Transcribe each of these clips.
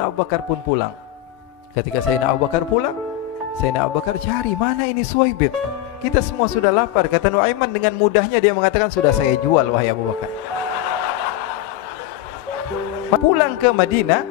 Sayyidina Abu Bakar pun pulang. Ketika Sayyidina Abu Bakar pulang, Sayyidina Abu Bakar cari, mana ini Suwaibit? Kita semua sudah lapar. Kata Nuaiman dengan mudahnya dia mengatakan, sudah saya jual wahai Abu Bakar. Pulang ke Madinah,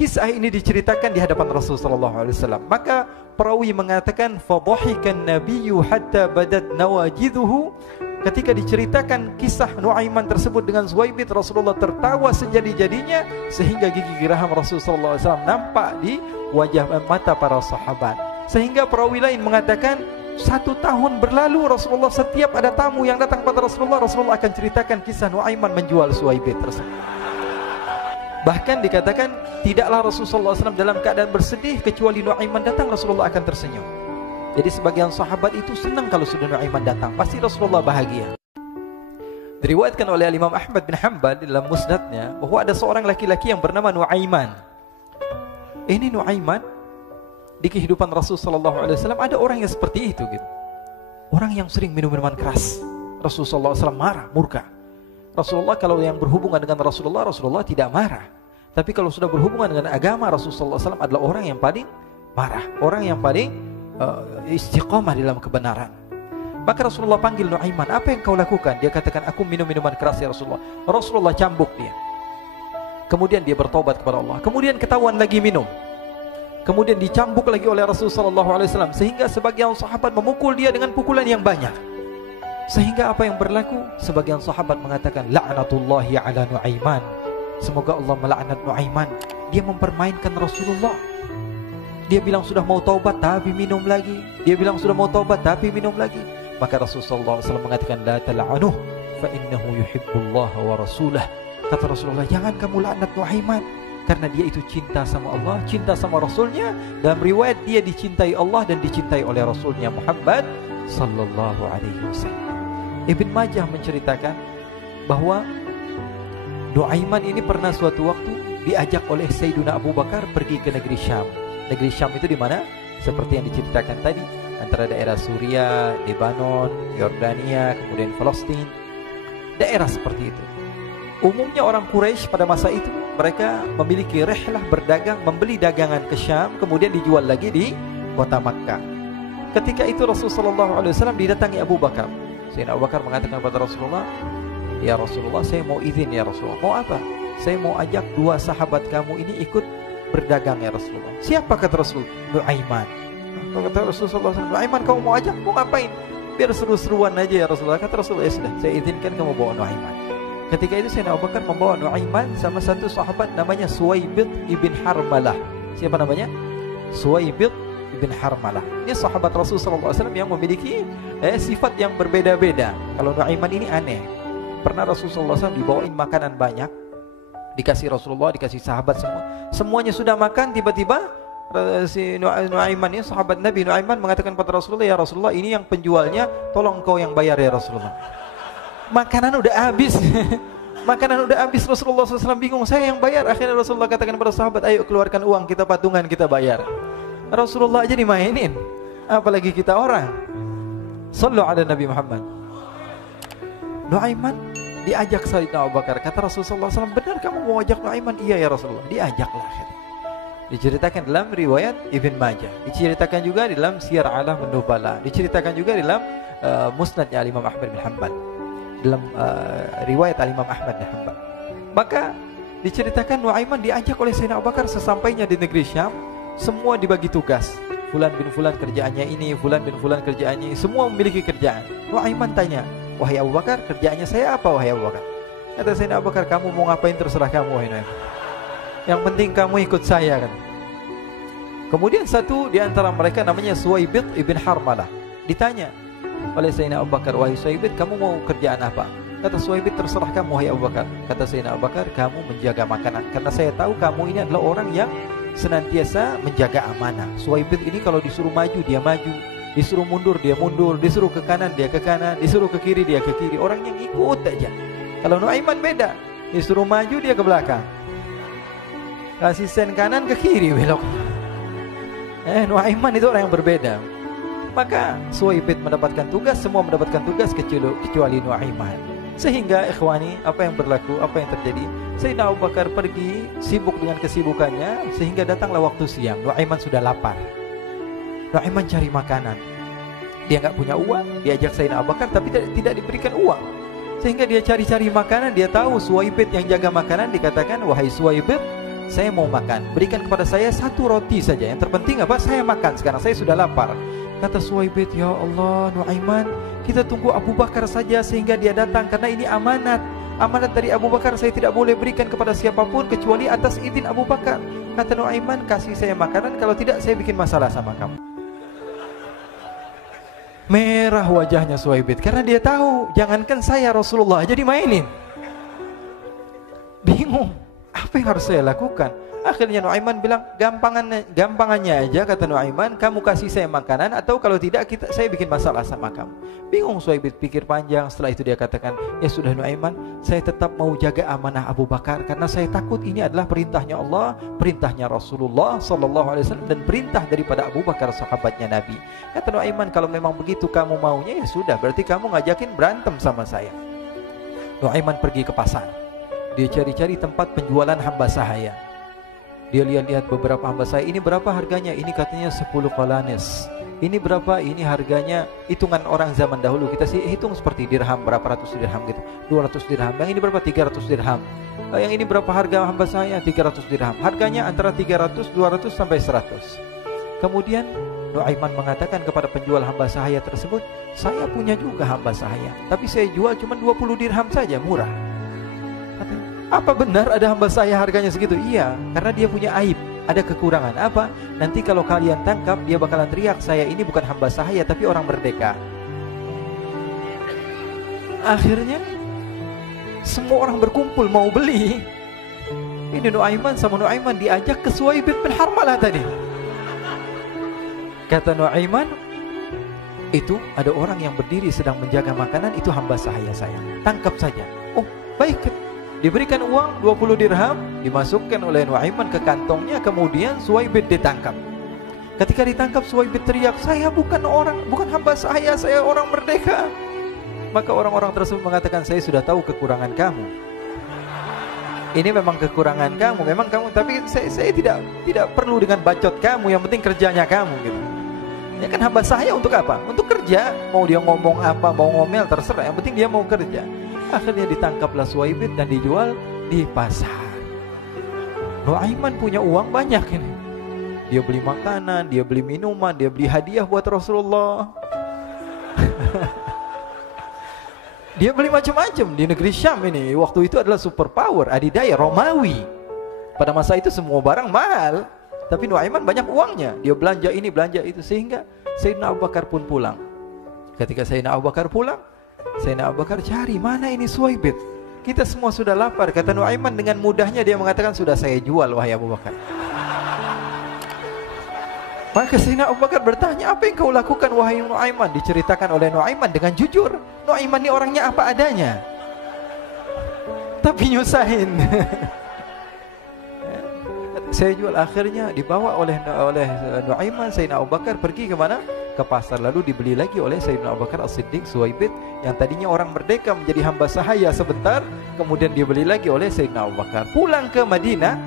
kisah ini diceritakan di hadapan Rasulullah SAW. Maka perawi mengatakan, fadhahikan nabiyyu hatta badat nawajiduhu. Ketika diceritakan kisah Nuaiman tersebut dengan Suwaibit, Rasulullah tertawa sejadi-jadinya sehingga gigi geraham Rasulullah SAW nampak di wajah mata para sahabat. Sehingga perawi lain mengatakan, 1 tahun berlalu Rasulullah setiap ada tamu yang datang pada Rasulullah, Rasulullah akan ceritakan kisah Nuaiman menjual Suwaibit tersebut. Bahkan dikatakan tidaklah Rasulullah SAW dalam keadaan bersedih kecuali Nuaiman datang, Rasulullah akan tersenyum. Jadi sebagian sahabat itu senang kalau sudah Nuaiman datang, pasti Rasulullah bahagia. Diriwayatkan oleh Imam Ahmad bin Hanbal dalam musnadnya bahwa ada seorang laki-laki yang bernama Nuaiman. Ini Nuaiman di kehidupan Rasulullah SAW ada orang yang seperti itu gitu. Orang yang sering minum minuman keras. Rasulullah SAW marah, murka. Rasulullah kalau yang berhubungan dengan Rasulullah, Rasulullah tidak marah. Tapi kalau sudah berhubungan dengan agama, Rasulullah SAW adalah orang yang paling marah, orang yang paling istiqamah dalam kebenaran. Maka Rasulullah panggil Nuaiman, apa yang kau lakukan? Dia katakan, aku minum minuman keras ya Rasulullah. Rasulullah cambuk dia. Kemudian dia bertobat kepada Allah. Kemudian ketahuan lagi minum. Kemudian dicambuk lagi oleh Rasulullah SAW, sehingga sebagian sahabat memukul dia dengan pukulan yang banyak. Sehingga apa yang berlaku? Sebagian sahabat mengatakan, la'natullahi ala Nuaiman. Semoga Allah melaknat Nuaiman. Dia mempermainkan Rasulullah. Dia bilang sudah mau taubat tapi minum lagi. Dia bilang sudah mau taubat tapi minum lagi. Maka Rasulullah SAW mengatakan, la tal'anuh fa innahu yuhibbullaha wa rasulah. Kata Rasulullah, jangan kamu laknat Nuaiman, karena dia itu cinta sama Allah, cinta sama Rasulnya. Dalam riwayat dia dicintai Allah dan dicintai oleh Rasulnya Muhammad sallallahu alaihi wasallam. Ibn Majah menceritakan bahwa Nuaiman ini pernah suatu waktu diajak oleh Sayyidina Abu Bakar pergi ke negeri Syam. Negeri Syam itu di mana? Seperti yang diceritakan tadi, antara daerah Suriah, Lebanon, Yordania, kemudian Palestina. Daerah seperti itu. Umumnya orang Quraisy pada masa itu mereka memiliki rihlah berdagang, membeli dagangan ke Syam, kemudian dijual lagi di kota Makkah. Ketika itu Rasulullah SAW didatangi Abu Bakar. Sayyidina Abu Bakar mengatakan kepada Rasulullah, ya Rasulullah, saya mau izin ya Rasulullah. Mau apa? Saya mau ajak 2 sahabat kamu ini ikut berdagang ya Rasulullah. Siapa kata Rasul? Nuaiman. Kata Rasulullah, Nuaiman kamu mau ajak? Mau ngapain? Biar seru-seruan aja ya Rasulullah. Kata Rasulullah, ya sudah, saya izinkan kamu bawa Nuaiman. Ketika itu Sayyidina Abu Bakar membawa Nuaiman sama satu sahabat namanya Suwaibit ibn Harmalah. Siapa namanya? Suwaibit ibn Harmalah. Ini sahabat Rasulullah SAW yang memiliki sifat yang berbeda-beda. Kalau Nuaiman ini aneh. Pernah Rasulullah SAW dibawain makanan banyak, dikasih Rasulullah, dikasih sahabat semua. Semuanya sudah makan, tiba-tiba si Nuaiman ini, sahabat Nabi Nuaiman mengatakan kepada Rasulullah, ya Rasulullah, ini yang penjualnya, tolong kau yang bayar ya Rasulullah. Makanan udah habis. Makanan udah habis, Rasulullah SAW bingung, saya yang bayar. Akhirnya Rasulullah katakan kepada sahabat, ayo keluarkan uang, kita patungan, kita bayar. Rasulullah aja dimainin, apalagi kita orang. Sallu ala Nabi Muhammad. Nuaiman diajak Sayyidina Abu Bakar. Kata Rasulullah SAW, benar kamu mau ajak Nuaiman? Iya ya Rasulullah. Diajaklah akhirnya. Diceritakan dalam riwayat Ibn Majah, diceritakan juga di dalam Siyar A'lam Nubala, diceritakan juga di dalam musnadnya Imam Ahmad bin Hanbal, dalam riwayat Imam Ahmad bin Hanbal. Maka diceritakan Nuaiman diajak oleh Sayyidina Abu Bakar. Sesampainya di negeri Syam, semua dibagi tugas. Fulan bin Fulan kerjaannya ini, Fulan bin Fulan kerjaannya ini, semua memiliki kerjaan. Nuaiman tanya, wahai Abu Bakar, kerjaannya saya apa wahai Abu Bakar? Kata Sayyidina Abu Bakar, kamu mau ngapain terserah kamu wahai Nuaiman. Yang penting kamu ikut saya kan. Kemudian satu di antara mereka namanya Suwaibit ibn Harmalah. Ditanya oleh Sayyidina Abu Bakar, wahai Suwaibit, kamu mau kerjaan apa? Kata Suwaibit, terserah kamu wahai Abu Bakar. Kata Sayyidina Abu Bakar, kamu menjaga makanan, karena saya tahu kamu ini adalah orang yang senantiasa menjaga amanah. Suwaibit ini kalau disuruh maju dia maju, disuruh mundur dia mundur, disuruh ke kanan dia ke kanan, disuruh ke kiri dia ke kiri. Orang yang ikut aja. Kalau Nuaiman beda, disuruh maju dia ke belakang, kasih sen kanan ke kiri belok. Nuaiman itu orang yang berbeda. Maka Suwaibit mendapatkan tugas, semua mendapatkan tugas kecuali Nuaiman. Sehingga ikhwani, apa yang berlaku, apa yang terjadi? Sayyidina Abu Bakar pergi sibuk dengan kesibukannya, sehingga datanglah waktu siang. Nuaiman sudah lapar. Nuaiman cari makanan. Dia nggak punya uang, diajak Sayyidina Abu Bakar tapi tidak diberikan uang. Sehingga dia cari-cari makanan, dia tahu Suwaibid yang jaga makanan, dikatakan, "Wahai Suwaibid, saya mau makan. Berikan kepada saya satu roti saja. Yang terpenting apa? Saya makan sekarang, saya sudah lapar." Kata Suwaibid, "Ya Allah, Nuaiman, kita tunggu Abu Bakar saja sehingga dia datang, karena ini amanat. Amanat dari Abu Bakar, saya tidak boleh berikan kepada siapapun kecuali atas izin Abu Bakar." Kata Nuaiman, "Kasih saya makanan, kalau tidak saya bikin masalah sama kamu." Merah wajahnya Suwaibid karena dia tahu, jangankan saya, Rasulullah aja dimainin. Bingung, apa yang harus saya lakukan? Akhirnya Nuaiman bilang, gampangannya aja, kata Nuaiman, kamu kasih saya makanan, atau kalau tidak saya bikin masalah sama kamu. Bingung Suwaibid, pikir panjang. Setelah itu dia katakan, ya sudah Nuaiman, saya tetap mau jaga amanah Abu Bakar, karena saya takut ini adalah perintahnya Allah, perintahnya Rasulullah SAW, dan perintah daripada Abu Bakar, sahabatnya Nabi. Kata Nuaiman, kalau memang begitu kamu maunya, ya sudah, berarti kamu ngajakin berantem sama saya. Nuaiman pergi ke pasar. Dia cari-cari tempat penjualan hamba sahaya. Dia lihat-lihat beberapa hamba sahaya. Ini berapa harganya? Ini katanya 10 qalanis. Ini berapa? Ini harganya hitungan orang zaman dahulu. Kita sih hitung seperti dirham, berapa ratus dirham gitu. 200 dirham. Yang ini berapa? 300 dirham. Yang ini berapa harga hamba sahaya? 300 dirham. Harganya antara 300, 200 sampai 100. Kemudian Nuaiman mengatakan kepada penjual hamba sahaya tersebut, saya punya juga hamba sahaya, tapi saya jual cuma 20 dirham saja, murah. Apa benar ada hamba saya harganya segitu? Iya, karena dia punya aib, ada kekurangan. Apa? Nanti kalau kalian tangkap, dia bakalan teriak, saya ini bukan hamba sahaya tapi orang merdeka. Akhirnya semua orang berkumpul mau beli. Ini Nuaiman sama Nuaiman diajak ke Suwaibid bin Harmalah tadi. Kata Nuaiman, itu ada orang yang berdiri sedang menjaga makanan, itu hamba sahaya saya, tangkap saja. Oh baik. Diberikan uang 20 dirham, dimasukkan oleh Nuaiman ke kantongnya, kemudian Suwaibid ditangkap. Ketika ditangkap, Suwaibid teriak, saya bukan hamba saya orang merdeka. Maka orang-orang tersebut mengatakan, saya sudah tahu kekurangan kamu. Ini memang kekurangan kamu, memang kamu, tapi saya tidak perlu dengan bacot kamu, yang penting kerjanya kamu gitu. Ya kan hamba saya untuk apa? Untuk kerja. Mau dia ngomong apa, mau ngomel terserah, yang penting dia mau kerja. Akhirnya ditangkaplah Suwaibid dan dijual di pasar. Nuaiman punya uang banyak ini. Dia beli makanan, dia beli minuman, dia beli hadiah buat Rasulullah. Dia beli macam-macam di negeri Syam ini. Waktu itu adalah superpower, adidaya Romawi. Pada masa itu semua barang mahal, tapi Nuaiman banyak uangnya. Dia belanja ini, belanja itu, sehingga Sayyidina Abu Bakar pun pulang. Ketika Sayyidina Abu Bakar pulang, Sayyidina Abu Bakar cari, mana ini Suwaibid? Kita semua sudah lapar. Kata Nuaiman dengan mudahnya dia mengatakan, sudah saya jual wahai Abu Bakar. Maka Sayyidina Abu Bakar bertanya, apa yang kau lakukan wahai Nuaiman? Diceritakan oleh Nuaiman dengan jujur. Nuaiman ini orangnya apa adanya, tapi nyusahin. Saya jual. Akhirnya dibawa oleh Nuaiman, Sayyidina Abu Bakar pergi ke mana? Ke pasar. Lalu dibeli lagi oleh Sayyidina Abu Bakar As-Siddiq, Suwaibid yang tadinya orang merdeka menjadi hamba sahaya sebentar, kemudian dibeli lagi oleh Sayyidina Abu Bakar. Pulang ke Madinah,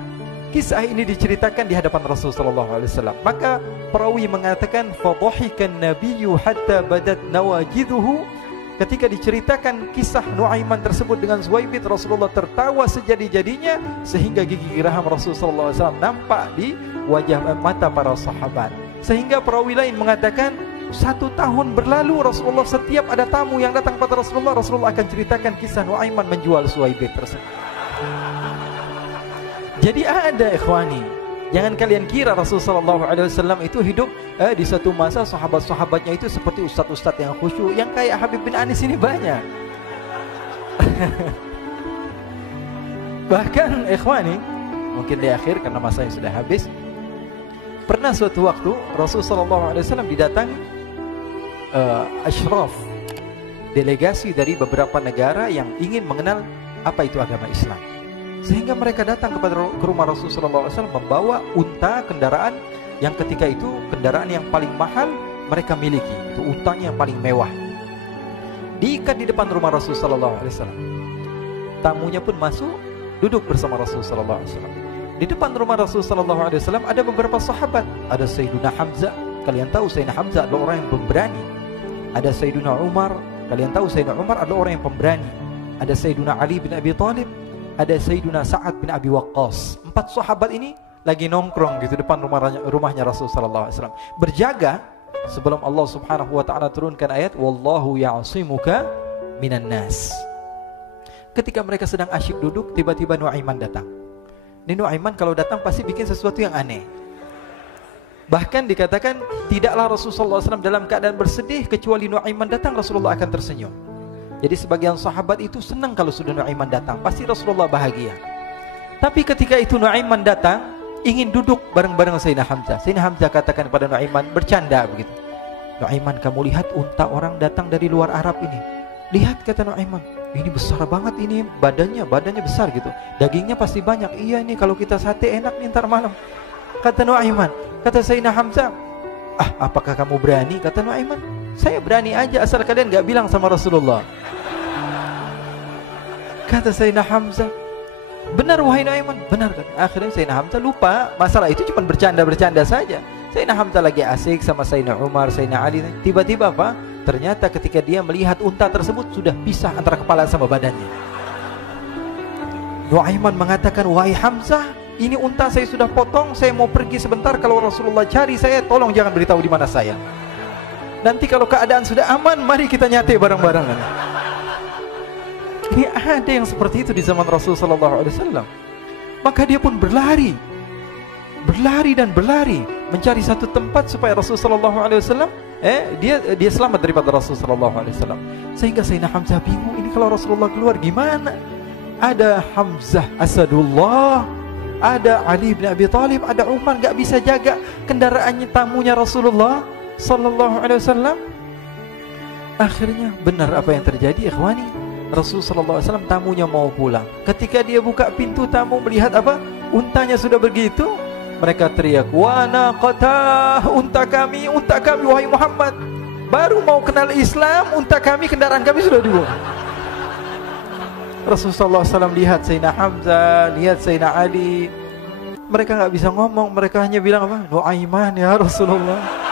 kisah ini diceritakan di hadapan Rasulullah SAW. Maka perawi mengatakan, fadhahikan nabiyyu hatta badat nawajidhuhu. Ketika diceritakan kisah Nuaiman tersebut dengan Suwaibid, Rasulullah tertawa sejadi-jadinya sehingga gigi geraham Rasulullah SAW nampak di wajah mata para sahabat. Sehingga perawi lain mengatakan, 1 tahun berlalu Rasulullah, setiap ada tamu yang datang pada Rasulullah akan ceritakan kisah Nuaiman menjual Suwaibid tersebut. Jadi ada ikhwani, jangan kalian kira Rasulullah SAW itu hidup di satu masa sahabat-sahabatnya itu seperti ustadz-ustadz yang khusyuk, yang kayak Habib bin Anis ini banyak. Bahkan ikhwani, mungkin di akhir karena masanya sudah habis, pernah suatu waktu Rasulullah SAW didatangi asyraf, delegasi dari beberapa negara yang ingin mengenal apa itu agama Islam. Sehingga mereka datang ke rumah Rasulullah SAW membawa unta, kendaraan yang ketika itu kendaraan yang paling mahal mereka miliki, itu untanya yang paling mewah. diikat di depan rumah Rasul sallallahu alaihi wasallam. Tamunya pun masuk, duduk bersama Rasul sallallahu alaihi wasallam. Di depan rumah Rasul sallallahu alaihi wasallam ada beberapa sahabat. Ada Sayyiduna Hamzah. Kalian tahu Sayyidina Hamzah adalah orang yang pemberani. Ada Sayyiduna Umar. Kalian tahu Sayyidina Umar adalah orang yang pemberani. Ada Sayyiduna Ali bin Abi Thalib. Ada Sayyiduna Sa'ad bin Abi Waqqas. 4 sahabat ini lagi nongkrong gitu depan rumahnya Rasul sallallahu alaihi wasallam. Berjaga sebelum Allah Subhanahu wa taala turunkan ayat wallahu ya'simuka minan nas. Ketika mereka sedang asyik duduk, tiba-tiba Nuaiman datang. Ini Nuaiman kalau datang pasti bikin sesuatu yang aneh. Bahkan dikatakan tidaklah Rasulullah SAW dalam keadaan bersedih, kecuali Nuaiman datang Rasulullah akan tersenyum. Jadi sebagian sahabat itu senang kalau sudah Nuaiman datang, pasti Rasulullah bahagia. Tapi ketika itu Nuaiman datang, ingin duduk bareng-bareng Sayyidina Hamzah. Sayyidina Hamzah katakan kepada Nuaiman, bercanda begitu. Nuaiman, kamu lihat unta orang datang dari luar Arab ini. Lihat, kata Nuaiman, ini besar banget, ini badannya besar gitu. Dagingnya pasti banyak. Iya, ini kalau kita sate enak nih ntar malam. Kata Nuaiman. Kata Sayyidina Hamzah, apakah kamu berani? Kata Nuaiman, saya berani aja asal kalian gak bilang sama Rasulullah. Kata Sayyidina Hamzah, benar wahai Nuaiman, benar kan? Akhirnya Sayyidina Hamzah lupa masalah itu, cuma bercanda-bercanda saja. Sayyidina Hamzah lagi asik sama Sayyidina Umar, Sayyidina Ali. Tiba-tiba apa? Ternyata ketika dia melihat unta tersebut sudah pisah antara kepala sama badannya. Nuaiman mengatakan, wahai Hamzah, ini unta saya sudah potong, saya mau pergi sebentar. Kalau Rasulullah cari saya, tolong jangan beritahu di mana saya. Nanti kalau keadaan sudah aman, mari kita nyate bareng-bareng. Ini ada yang seperti itu di zaman Rasulullah sallallahu alaihi wasallam. Maka dia pun berlari dan berlari mencari satu tempat supaya Rasulullah sallallahu alaihi wasallam dia selamat daripada Rasulullah sallallahu alaihi wasallam. Sehingga Sayyidina Hamzah bingung, ini kalau Rasulullah keluar gimana? Ada Hamzah Asadullah, ada Ali bin Abi Thalib, ada Umar, gak bisa jaga kendaraannya tamunya Rasulullah sallallahu alaihi wasallam. Akhirnya benar apa yang terjadi, ikhwani. Rasulullah sallallahu alaihi wasallam tamunya mau pulang. Ketika dia buka pintu, tamu melihat apa? Untanya sudah begitu. Mereka teriak, wa naqata, unta kami wahai Muhammad. Baru mau kenal Islam, unta kami, kendaraan kami sudah dibuang. Rasulullah SAW lihat Sayyidina Hamzah, lihat Sayyidina Ali. Mereka gak bisa ngomong, mereka hanya bilang apa? Nuaiman ya Rasulullah.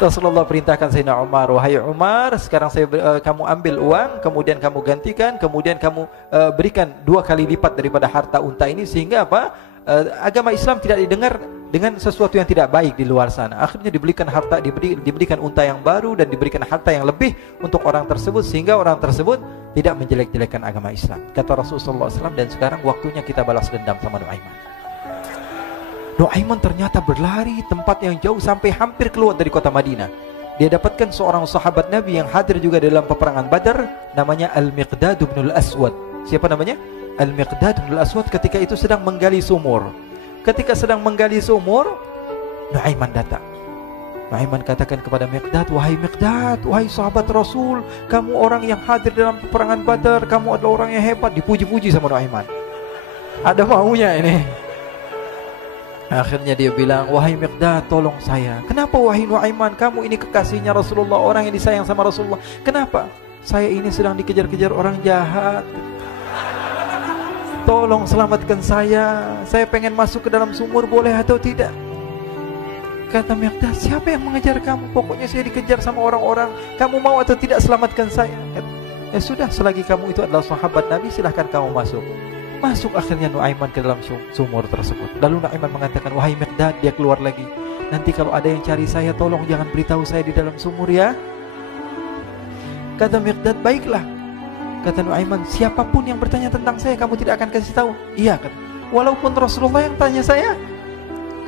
Rasulullah perintahkan Sayyidina Umar, wahai Umar, sekarang kamu ambil uang, kemudian kamu gantikan, kemudian kamu berikan 2 kali lipat daripada harta unta ini, sehingga apa? Agama Islam tidak didengar dengan sesuatu yang tidak baik di luar sana. Akhirnya diberikan harta, diberikan unta yang baru dan diberikan harta yang lebih untuk orang tersebut, sehingga orang tersebut tidak menjelek-jelekan agama Islam. Kata Rasulullah SAW, dan sekarang waktunya kita balas dendam sama Nuaiman. Nuaiman ternyata berlari tempat yang jauh sampai hampir keluar dari kota Madinah. Dia dapatkan seorang sahabat Nabi yang hadir juga dalam peperangan Badar, namanya Al-Miqdad bin Al-Aswad. Siapa namanya? Al-Miqdad bin Al-Aswad ketika itu sedang menggali sumur. Ketika sedang menggali sumur, Nuaiman datang. Nuaiman katakan kepada Miqdad, wahai Miqdad, wahai sahabat Rasul, kamu orang yang hadir dalam peperangan Badar, kamu adalah orang yang hebat. Dipuji-puji sama Nuaiman. Ada maunya ini. Akhirnya dia bilang, wahai Miqdad, tolong saya. Kenapa wahai Nuaiman, kamu ini kekasihnya Rasulullah, orang yang disayang sama Rasulullah. Kenapa? Saya ini sedang dikejar-kejar orang jahat. Tolong selamatkan saya. Saya pengen masuk ke dalam sumur, boleh atau tidak? Kata Miqdad, siapa yang mengejar kamu? Pokoknya saya dikejar sama orang-orang. Kamu mau atau tidak selamatkan saya? Ya sudah, selagi kamu itu adalah sahabat Nabi, silahkan kamu masuk. Masuk akhirnya Nuaiman ke dalam sumur tersebut. Lalu Nuaiman mengatakan, wahai Miqdad, dia keluar lagi. Nanti kalau ada yang cari saya, tolong jangan beritahu saya di dalam sumur ya. Kata Miqdad, baiklah. Kata Nuaiman, siapapun yang bertanya tentang saya, kamu tidak akan kasih tahu. Iya, kata. Walaupun Rasulullah yang tanya saya.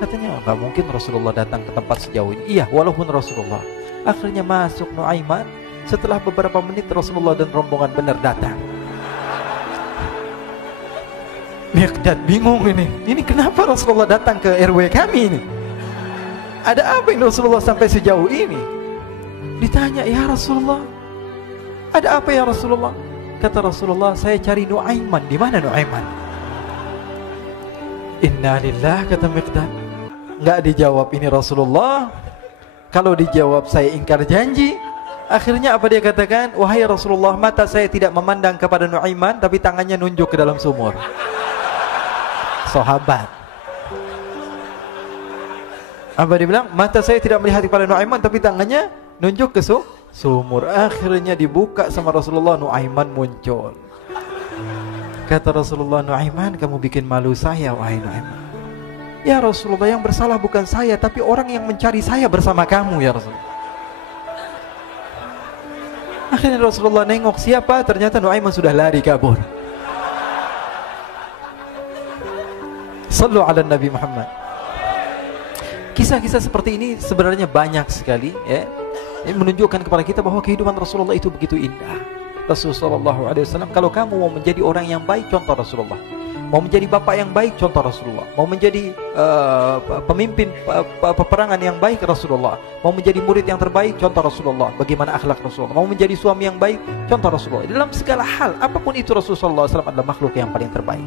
Katanya, enggak mungkin Rasulullah datang ke tempat sejauh ini. Iya, walaupun Rasulullah. Akhirnya masuk Nuaiman. Setelah beberapa menit, Rasulullah dan rombongan benar datang. Miqdad bingung ini. Ini kenapa Rasulullah datang ke RW kami ini? Ada apa ini Rasulullah sampai sejauh ini? Ditanya, ya Rasulullah, ada apa ya Rasulullah? Kata Rasulullah, saya cari Nuaiman. Di mana Nuaiman? Innalillah, kata Miqdad. Enggak dijawab ini Rasulullah. Kalau dijawab saya ingkar janji. Akhirnya apa dia katakan? Wahai Rasulullah, mata saya tidak memandang kepada Nuaiman, tapi tangannya nunjuk ke dalam sumur. Sahabat. Apa dia bilang? Mata saya tidak melihat kepada Nuaiman, tapi tangannya nunjuk ke sumur. Akhirnya dibuka sama Rasulullah, Nuaiman muncul. Kata Rasulullah, Nuaiman, kamu bikin malu saya, wahai Nuaiman. Ya Rasulullah, yang bersalah bukan saya, tapi orang yang mencari saya bersama kamu, ya Rasulullah. Akhirnya Rasulullah nengok, siapa? Ternyata Nuaiman sudah lari kabur. Sallu ala Nabi Muhammad. Kisah-kisah seperti ini sebenarnya banyak sekali, ya. Ini menunjukkan kepada kita bahwa kehidupan Rasulullah itu begitu indah. Rasulullah SAW, kalau kamu mau menjadi orang yang baik, contoh Rasulullah. Mau menjadi bapak yang baik, contoh Rasulullah. Mau menjadi pemimpin peperangan yang baik, Rasulullah. Mau menjadi murid yang terbaik, contoh Rasulullah. Bagaimana akhlak Rasulullah. Mau menjadi suami yang baik, contoh Rasulullah. Dalam segala hal, apapun itu, Rasulullah SAW adalah makhluk yang paling terbaik.